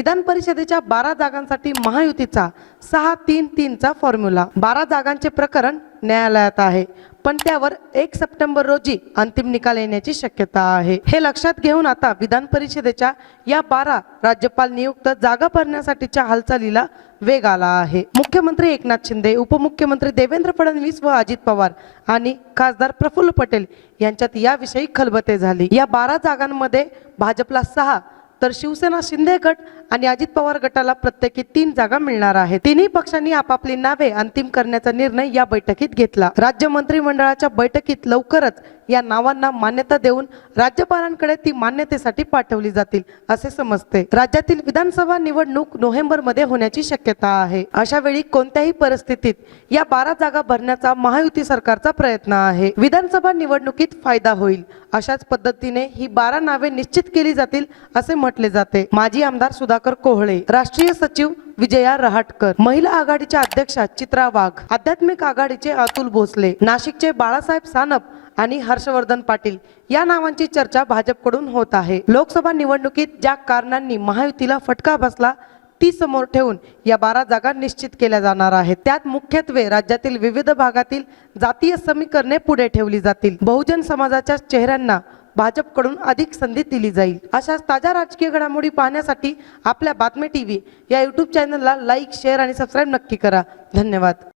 विधान परिषदेच्या बारा जागांसाठी महायुतीचा सहा तीन तीनचा फॉर्म्युला बारा जागांचे प्रकरण न्यायालयात आहे. पण त्यावर एक सप्टेंबर रोजी अंतिम निकाल येण्याची शक्यता आहे. हे लक्षात घेऊन आता विधान परिषदेच्या या बारा राज्यपाल नियुक्त जागा भरण्यासाठीच्या हालचालीला वेग आला आहे. मुख्यमंत्री एकनाथ शिंदे उपमुख्यमंत्री देवेंद्र फडणवीस व अजित पवार आणि खासदार प्रफुल्ल पटेल यांच्यात याविषयी खलबते झाली. या बारा जागांमध्ये भाजपला सहा तर शिवसेना शिंदे गट आणि अजित पवार गटाला प्रत्येकी तीन जागा मिळणार आहे तिन्ही पक्षांनी आपापली नावे अंतिम करण्याचा निर्णय या बैठकीत घेतला. राज्य मंत्रिमंडळाच्या बैठकीत लवकरच या नावांना मान्यता देऊन राज्यपालांकडे ती मान्यतेसाठी पाठवली जातील असे समजते. राज्यातील विधानसभा निवडणूक नोव्हेंबरमध्ये होण्याची शक्यता आहे. अशा वेळी कोणत्याही परिस्थितीत या बारा जागा भरण्याचा महायुती सरकारचा प्रयत्न आहे. विधानसभा निवडणुकीत फायदा होईल. अशाच पद्धतीने ही बारा नावे निश्चित केली जातील असे म्हटले जाते. माजी आमदार सुधाकर कोहळे राष्ट्रीय सचिव विजया रहाटकर महिला आघाडीच्या अध्यक्षा चित्रा वाघ आध्यात्मिक आघाडीचे अतुल भोसले नाशिकचे बाळासाहेब सानप आणि हर्षवर्धन पाटील या नावांची चर्चा भाजपकडून होत आहे. लोकसभा निवडणुकीत ज्या कारणांनी महायुतीला फटका बसला ती समोर ठेवून या बारा जागा निश्चित केल्या जाणार आहेत. त्यात मुख्यत्वे राज्यातील विविध भागातील जातीय समीकरणे पुढे ठेवली जातील. बहुजन समाजाच्या चेहऱ्यांना भाजपकडून अधिक संधी दिली जाईल. अशाच ताज्या राजकीय घडामोडी पाहण्यासाठी आपल्या बातमी टीव्ही या यूट्यूब चॅनलला लाईक शेअर आणि सबस्क्राईब नक्की करा. धन्यवाद.